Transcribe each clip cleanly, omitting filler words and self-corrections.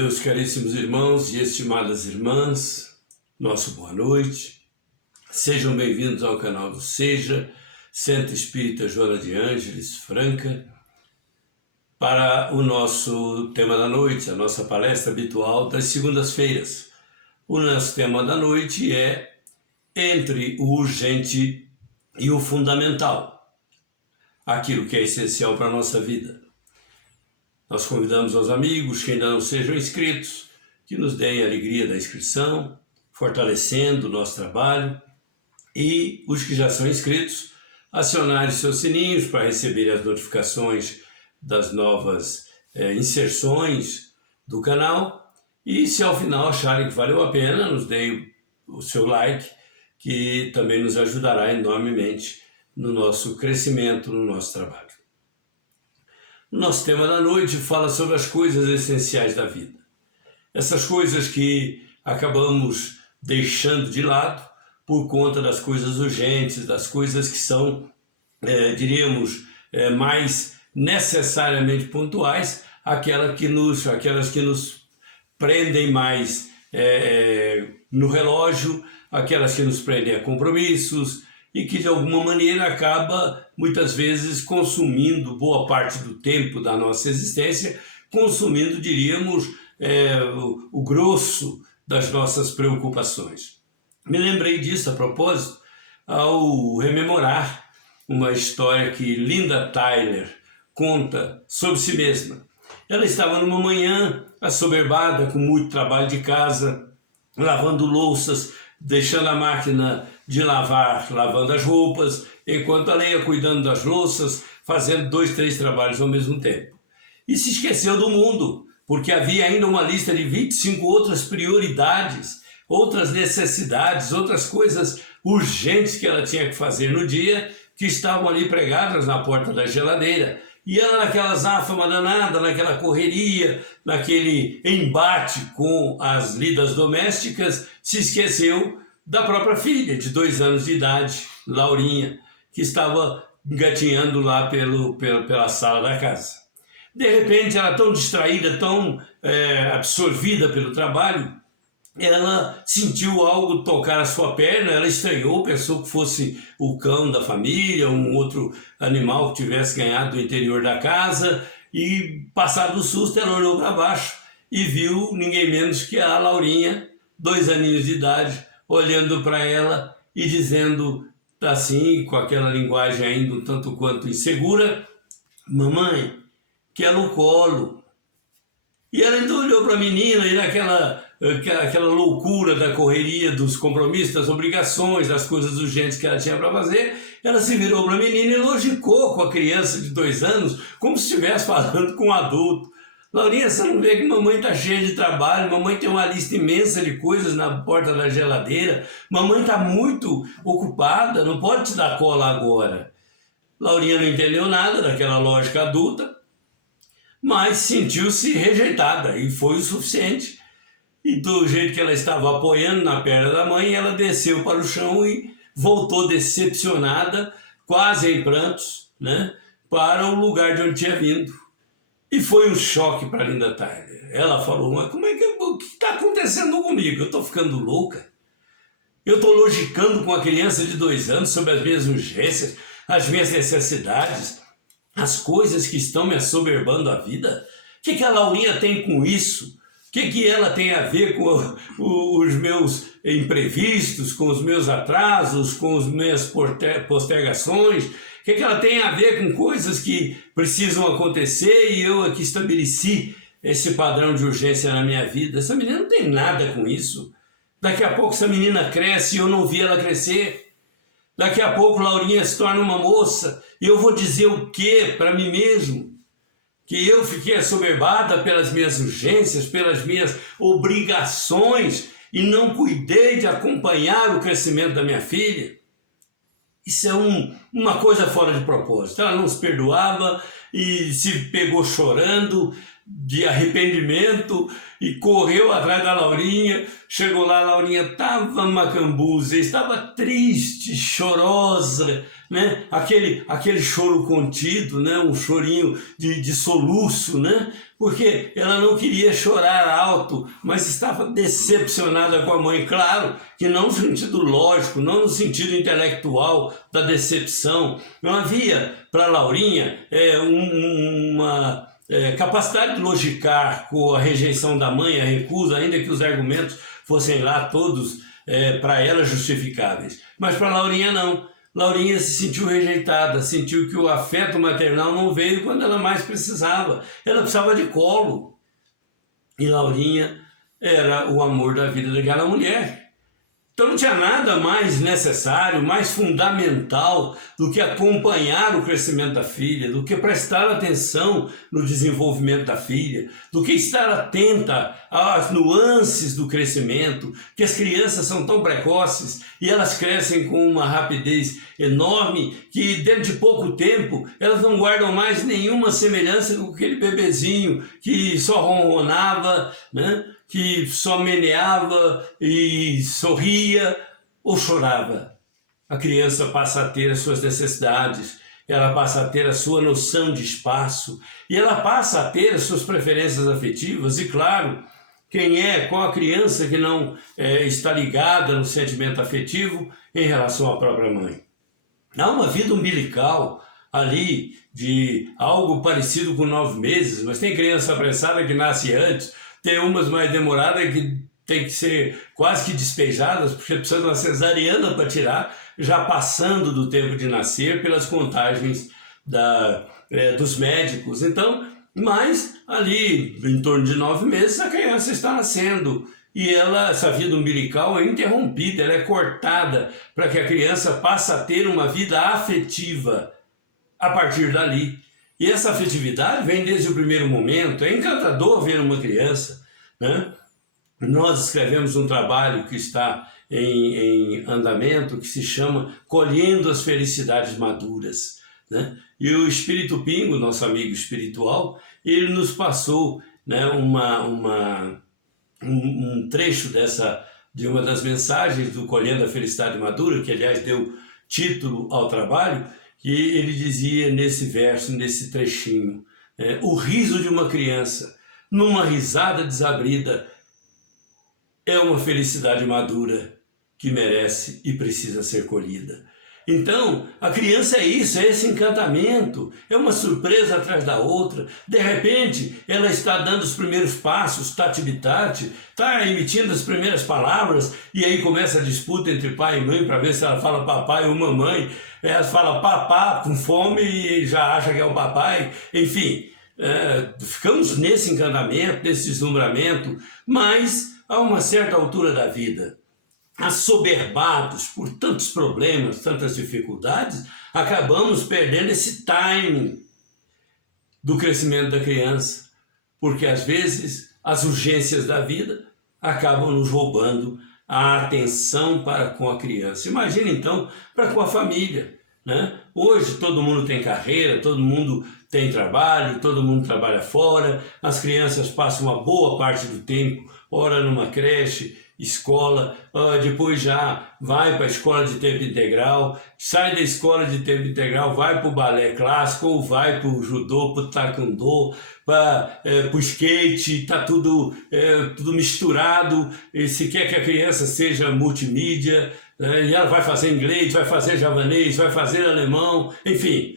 Meus caríssimos irmãos e estimadas irmãs, nosso boa noite. Sejam bem-vindos ao canal do Seja, Centro Espírita Joana de Ângeles Franca, para o nosso tema da noite, a nossa palestra habitual das segundas-feiras. O nosso tema da noite é entre o urgente e o fundamental, aquilo que é essencial para a nossa vida. Nós convidamos aos amigos que ainda não sejam inscritos, que nos deem a alegria da inscrição, fortalecendo o nosso trabalho, e os que já são inscritos, acionarem seus sininhos para receberem as notificações das novas inserções do canal, e se ao final acharem que valeu a pena, nos deem o seu like, que também nos ajudará enormemente no nosso crescimento, no nosso trabalho. Nosso tema da noite fala sobre as coisas essenciais da vida. Essas coisas que acabamos deixando de lado por conta das coisas urgentes, das coisas que são, mais necessariamente pontuais, aquelas que nos prendem mais no relógio, aquelas que nos prendem a compromissos, e que de alguma maneira acaba muitas vezes consumindo boa parte do tempo da nossa existência, consumindo, diríamos, o grosso das nossas preocupações. Me lembrei disso a propósito ao rememorar uma história que Linda Tyler conta sobre si mesma. Ela estava numa manhã assoberbada, com muito trabalho de casa, lavando louças, deixando a máquina de lavar, lavando as roupas, enquanto ela ia cuidando das louças, fazendo 2, 3 trabalhos ao mesmo tempo. E se esqueceu do mundo, porque havia ainda uma lista de 25 outras prioridades, outras necessidades, outras coisas urgentes que ela tinha que fazer no dia, que estavam ali pregadas na porta da geladeira. E ela naquela azáfama danada, naquela correria, naquele embate com as lidas domésticas, se esqueceu da própria filha, de 2 anos de idade, Laurinha, que estava engatinhando lá pela sala da casa. De repente, ela tão distraída, tão absorvida pelo trabalho, ela sentiu algo tocar a sua perna, ela estranhou, pensou que fosse o cão da família, um outro animal que tivesse ganhado do interior da casa, e passado o susto ela olhou para baixo e viu ninguém menos que a Laurinha, 2 aninhos de idade, olhando para ela e dizendo assim, com aquela linguagem ainda um tanto quanto insegura: mamãe, quero o colo. E ela então olhou para a menina e aquela loucura da correria, dos compromissos, das obrigações, das coisas urgentes que ela tinha para fazer, ela se virou para a menina e logicou com a criança de 2 anos, como se estivesse falando com um adulto: Laurinha, você não vê que mamãe está cheia de trabalho, mamãe tem uma lista imensa de coisas na porta da geladeira, mamãe está muito ocupada, não pode te dar cola agora. Laurinha não entendeu nada daquela lógica adulta, mas sentiu-se rejeitada, e foi o suficiente. E do jeito que ela estava apoiando na perna da mãe, ela desceu para o chão e voltou decepcionada, quase em prantos, para o lugar de onde tinha vindo. E foi um choque para Linda Tyler. Ela falou: mas o que está acontecendo comigo? Eu estou ficando louca? Eu estou logicando com a criança de 2 anos sobre as minhas urgências, as minhas necessidades, as coisas que estão me assoberbando a vida? O que a Laurinha tem com isso? O que ela tem a ver com os meus imprevistos, com os meus atrasos, com as minhas postergações? O que ela tem a ver com coisas que precisam acontecer e eu aqui estabeleci esse padrão de urgência na minha vida? Essa menina não tem nada com isso. Daqui a pouco essa menina cresce e eu não vi ela crescer. Daqui a pouco Laurinha se torna uma moça e eu vou dizer o quê para mim mesmo? Que eu fiquei assoberbada pelas minhas urgências, pelas minhas obrigações e não cuidei de acompanhar o crescimento da minha filha? Isso é uma coisa fora de propósito. Ela não se perdoava e se pegou chorando de arrependimento e correu atrás da Laurinha. Chegou lá, a Laurinha estava macambuza, estava triste, chorosa, né? Aquele choro contido, né? Um chorinho de soluço, né? Porque ela não queria chorar alto, mas estava decepcionada com a mãe. Claro que não no sentido lógico, não no sentido intelectual da decepção. Não havia para a Laurinha uma capacidade de logicar com a rejeição da mãe, a recusa, ainda que os argumentos fossem lá todos para ela justificáveis. Mas para a Laurinha não. Laurinha se sentiu rejeitada, sentiu que o afeto maternal não veio quando ela mais precisava. Ela precisava de colo. E Laurinha era o amor da vida daquela mulher. Então não tinha nada mais necessário, mais fundamental do que acompanhar o crescimento da filha, do que prestar atenção no desenvolvimento da filha, do que estar atenta às nuances do crescimento, que as crianças são tão precoces e elas crescem com uma rapidez enorme que dentro de pouco tempo elas não guardam mais nenhuma semelhança com aquele bebezinho que só ronronava, né? Que só meneava e sorria ou chorava. A criança passa a ter as suas necessidades, ela passa a ter a sua noção de espaço e ela passa a ter as suas preferências afetivas. E claro, qual a criança que não está ligada no sentimento afetivo em relação à própria mãe? Há uma vida umbilical ali de algo parecido com 9 meses, mas tem criança apressada que nasce antes. Tem umas mais demoradas que tem que ser quase que despejadas, porque precisa de uma cesariana para tirar, já passando do tempo de nascer pelas contagens dos médicos. Então, mas ali, em torno de 9 meses, a criança está nascendo. E essa vida umbilical é interrompida, ela é cortada para que a criança passe a ter uma vida afetiva a partir dali. E essa afetividade vem desde o primeiro momento. É encantador ver uma criança, né? Nós escrevemos um trabalho que está em andamento, que se chama Colhendo as Felicidades Maduras, né? E o Espírito Pingo, nosso amigo espiritual, ele nos passou, né, um trecho de uma das mensagens do Colhendo a Felicidade Madura, que aliás deu título ao trabalho. E ele dizia nesse verso, nesse trechinho, o riso de uma criança, numa risada desabrida, é uma felicidade madura que merece e precisa ser colhida. Então, a criança é isso, é esse encantamento, é uma surpresa atrás da outra. De repente, ela está dando os primeiros passos, tati-bitati, está emitindo as primeiras palavras, e aí começa a disputa entre pai e mãe para ver se ela fala papai ou mamãe. Ela fala papá com fome e já acha que é o papai. Enfim, ficamos nesse encantamento, nesse deslumbramento, mas a uma certa altura da vida, assoberbados por tantos problemas, tantas dificuldades, acabamos perdendo esse timing do crescimento da criança, porque às vezes as urgências da vida acabam nos roubando a atenção para com a criança. Imagina então para com a família, né? Hoje todo mundo tem carreira, todo mundo tem trabalho, todo mundo trabalha fora, as crianças passam uma boa parte do tempo, ora numa creche, escola, depois já vai para a escola de tempo integral, sai da escola de tempo integral, vai para o balé clássico, ou vai para o judô, para o taekwondo, para o skate, está tudo misturado. E se quer que a criança seja multimídia, e ela vai fazer inglês, vai fazer javanês, vai fazer alemão, enfim.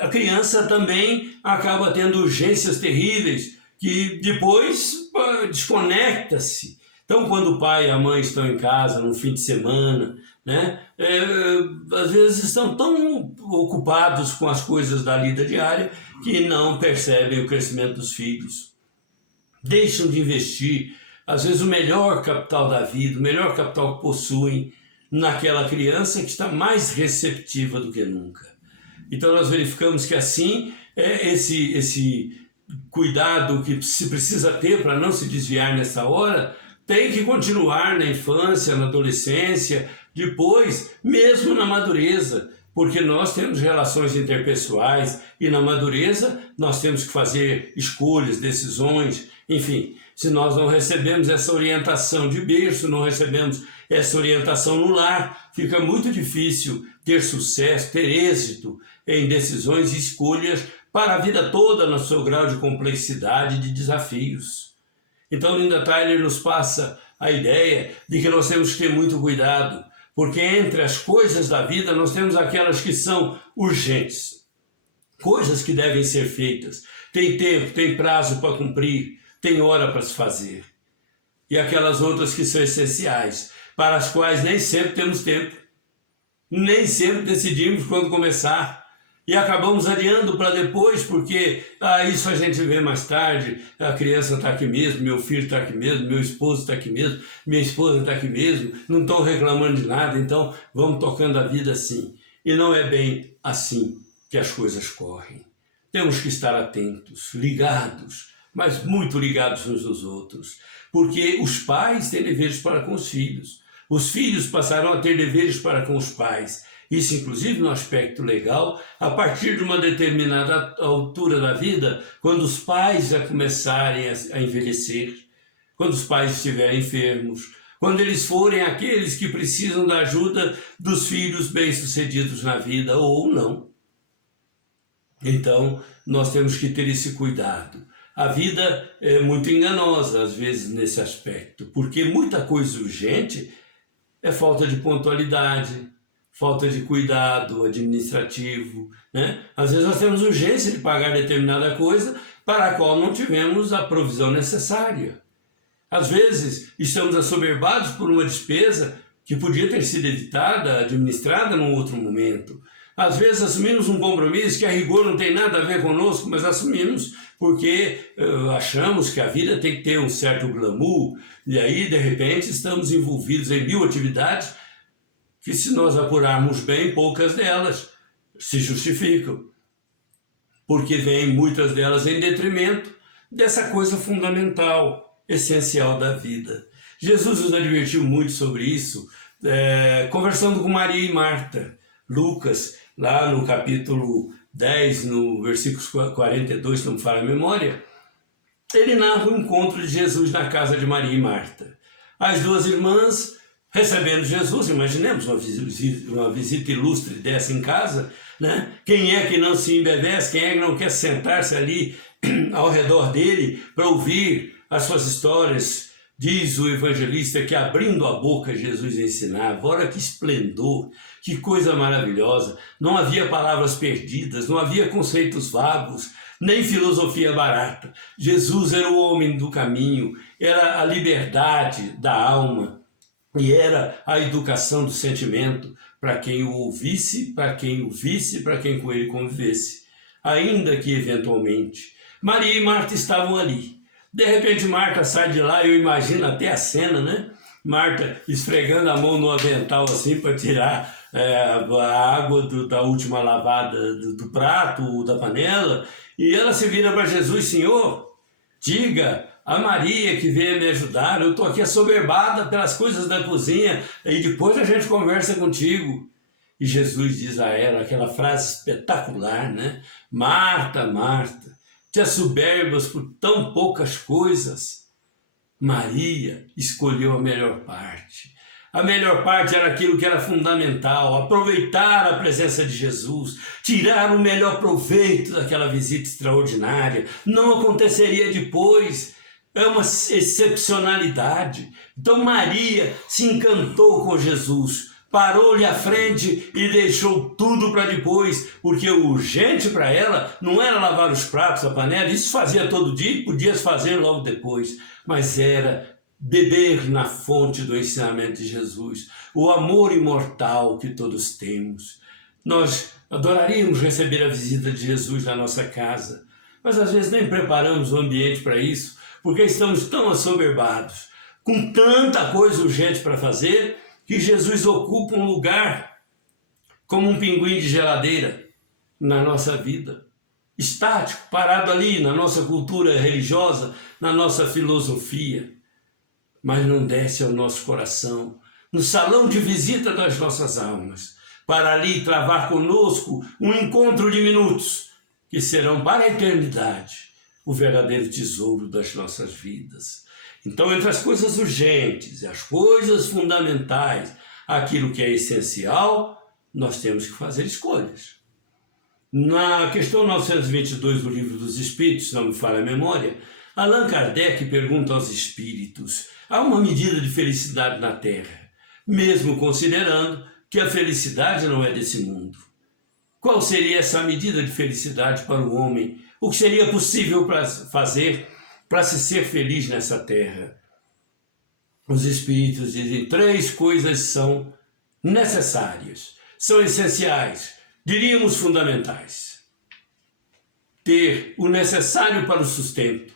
A criança também acaba tendo urgências terríveis, que depois desconecta-se. Então, quando o pai e a mãe estão em casa no fim de semana, né, às vezes estão tão ocupados com as coisas da lida diária que não percebem o crescimento dos filhos. Deixam de investir, às vezes, o melhor capital da vida, o melhor capital que possuem naquela criança que está mais receptiva do que nunca. Então, nós verificamos que assim, esse cuidado que se precisa ter para não se desviar nessa hora, tem que continuar na infância, na adolescência, depois, mesmo na madureza. porque nós temos relações interpessoais e na madureza nós temos que fazer escolhas, decisões, enfim. Se nós não recebemos essa orientação de berço, não recebemos essa orientação no lar, fica muito difícil ter sucesso, ter êxito em decisões e escolhas para a vida toda no seu grau de complexidade e de desafios. Então, Linda Tyler nos passa a ideia de que nós temos que ter muito cuidado, porque entre as coisas da vida nós temos aquelas que são urgentes, coisas que devem ser feitas, tem tempo, tem prazo para cumprir, tem hora para se fazer. E aquelas outras que são essenciais, para as quais nem sempre temos tempo, nem sempre decidimos quando começar. E acabamos adiando para depois, porque isso a gente vê mais tarde, a criança está aqui mesmo, meu filho está aqui mesmo, meu esposo está aqui mesmo, minha esposa está aqui mesmo, não estão reclamando de nada, então vamos tocando a vida assim. E não é bem assim que as coisas correm. Temos que estar atentos, ligados, mas muito ligados uns aos outros, porque os pais têm deveres para com os filhos passarão a ter deveres para com os pais. Isso, inclusive, no aspecto legal, a partir de uma determinada altura da vida, quando os pais já começarem a envelhecer, quando os pais estiverem enfermos, quando eles forem aqueles que precisam da ajuda dos filhos bem-sucedidos na vida ou não. Então, nós temos que ter esse cuidado. A vida é muito enganosa, às vezes, nesse aspecto, porque muita coisa urgente é falta de pontualidade, falta de cuidado administrativo, né? Às vezes nós temos urgência de pagar determinada coisa para a qual não tivemos a provisão necessária. Às vezes estamos assoberbados por uma despesa que podia ter sido evitada, administrada num outro momento. Às vezes assumimos um compromisso que a rigor não tem nada a ver conosco, mas assumimos porque achamos que a vida tem que ter um certo glamour, e aí de repente estamos envolvidos em 1000 atividades que, se nós apurarmos bem, poucas delas se justificam, porque vêm muitas delas em detrimento dessa coisa fundamental, essencial da vida. Jesus nos advertiu muito sobre isso, conversando com Maria e Marta. Lucas, lá no capítulo 10, no versículo 42, se não me falha a memória, ele narra o encontro de Jesus na casa de Maria e Marta. As duas irmãs recebendo Jesus, imaginemos uma visita ilustre dessa em casa, né? Quem é que não se embevece, quem é que não quer sentar-se ali ao redor dele para ouvir as suas histórias? Diz o evangelista que abrindo a boca Jesus ensinava. Ora que esplendor, que coisa maravilhosa. Não havia palavras perdidas, não havia conceitos vagos, nem filosofia barata. Jesus era o homem do caminho, era a liberdade da alma, e era a educação do sentimento para quem o ouvisse, para quem o visse, para quem com ele convivesse. Ainda que, eventualmente, Maria e Marta estavam ali. De repente, Marta sai de lá, eu imagino até a cena, né? Marta esfregando a mão no avental assim para tirar a água da última lavada do prato ou da panela. E ela se vira para Jesus: Senhor, diga a Maria que veio me ajudar, eu estou aqui assoberbada pelas coisas da cozinha, e depois a gente conversa contigo. E Jesus diz a ela aquela frase espetacular, né? Marta, Marta, te assoberbas por tão poucas coisas. Maria escolheu a melhor parte. A melhor parte era aquilo que era fundamental, aproveitar a presença de Jesus, tirar o melhor proveito daquela visita extraordinária. Não aconteceria depois. É uma excepcionalidade. Então Maria se encantou com Jesus, parou-lhe à frente e deixou tudo para depois, porque o urgente para ela não era lavar os pratos, a panela, isso fazia todo dia e podia fazer logo depois, mas era beber na fonte do ensinamento de Jesus, o amor imortal que todos temos. Nós adoraríamos receber a visita de Jesus na nossa casa, mas às vezes nem preparamos o ambiente para isso, porque estamos tão assoberbados, com tanta coisa urgente para fazer, que Jesus ocupa um lugar como um pinguim de geladeira na nossa vida, estático, parado ali na nossa cultura religiosa, na nossa filosofia, mas não desce ao nosso coração, no salão de visita das nossas almas, para ali travar conosco um encontro de minutos que serão para a eternidade o verdadeiro tesouro das nossas vidas. Então, entre as coisas urgentes e as coisas fundamentais, aquilo que é essencial, nós temos que fazer escolhas. Na questão 922 do Livro dos Espíritos, se não me falha a memória, Allan Kardec pergunta aos espíritos: há uma medida de felicidade na Terra, mesmo considerando que a felicidade não é desse mundo. Qual seria essa medida de felicidade para o homem? O que seria possível para fazer para se ser feliz nessa terra? Os espíritos dizem: 3 coisas são necessárias, são essenciais, diríamos fundamentais. Ter o necessário para o sustento.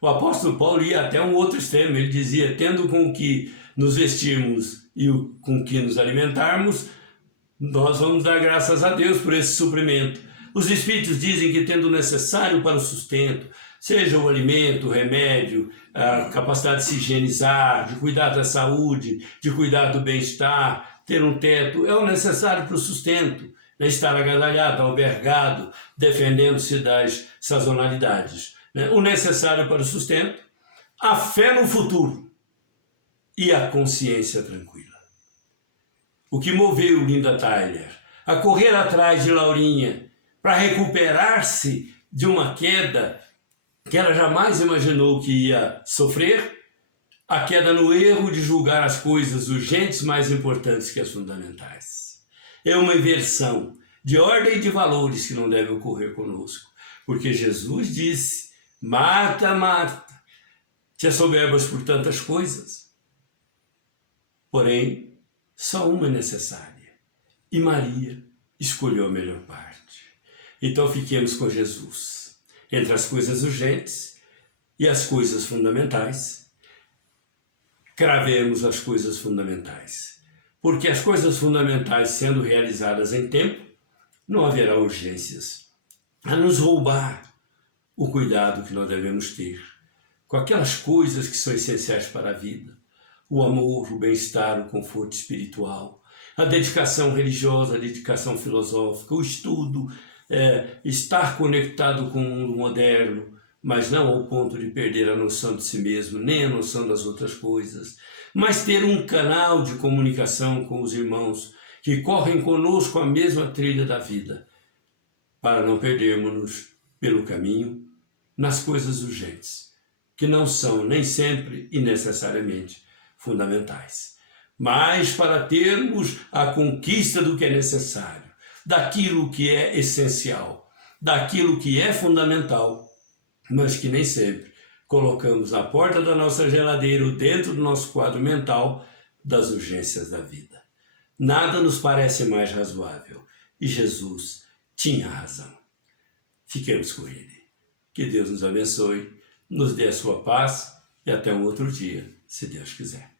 O apóstolo Paulo ia até um outro extremo, ele dizia: tendo com que nos vestirmos e com que nos alimentarmos, nós vamos dar graças a Deus por esse suprimento. Os espíritos dizem que tendo o necessário para o sustento, seja o alimento, o remédio, a capacidade de se higienizar, de cuidar da saúde, de cuidar do bem-estar, ter um teto, é o necessário para o sustento, né? Estar agasalhado, albergado, defendendo-se das sazonalidades, né? O necessário para o sustento, a fé no futuro e a consciência tranquila. O que moveu Linda Tyler a correr atrás de Laurinha para recuperar-se de uma queda que ela jamais imaginou que ia sofrer, a queda no erro de julgar as coisas urgentes mais importantes que as fundamentais. É uma inversão de ordem de valores que não deve ocorrer conosco, porque Jesus disse: Marta, Marta, te assoberbas por tantas coisas, porém só uma é necessária, e Maria escolheu a melhor parte. Então fiquemos com Jesus, entre as coisas urgentes e as coisas fundamentais. Cravemos as coisas fundamentais, porque as coisas fundamentais sendo realizadas em tempo, não haverá urgências a nos roubar o cuidado que nós devemos ter com aquelas coisas que são essenciais para a vida: o amor, o bem-estar, o conforto espiritual, a dedicação religiosa, a dedicação filosófica, o estudo, estar conectado com o mundo moderno, mas não ao ponto de perder a noção de si mesmo, nem a noção das outras coisas, mas ter um canal de comunicação com os irmãos que correm conosco a mesma trilha da vida, para não perdermos-nos pelo caminho nas coisas urgentes, que não são nem sempre e necessariamente fundamentais, mas para termos a conquista do que é necessário, daquilo que é essencial, daquilo que é fundamental, mas que nem sempre colocamos na porta da nossa geladeira ou dentro do nosso quadro mental das urgências da vida. Nada nos parece mais razoável, e Jesus tinha razão. Fiquemos com Ele. Que Deus nos abençoe, nos dê a sua paz e até um outro dia, se Deus quiser.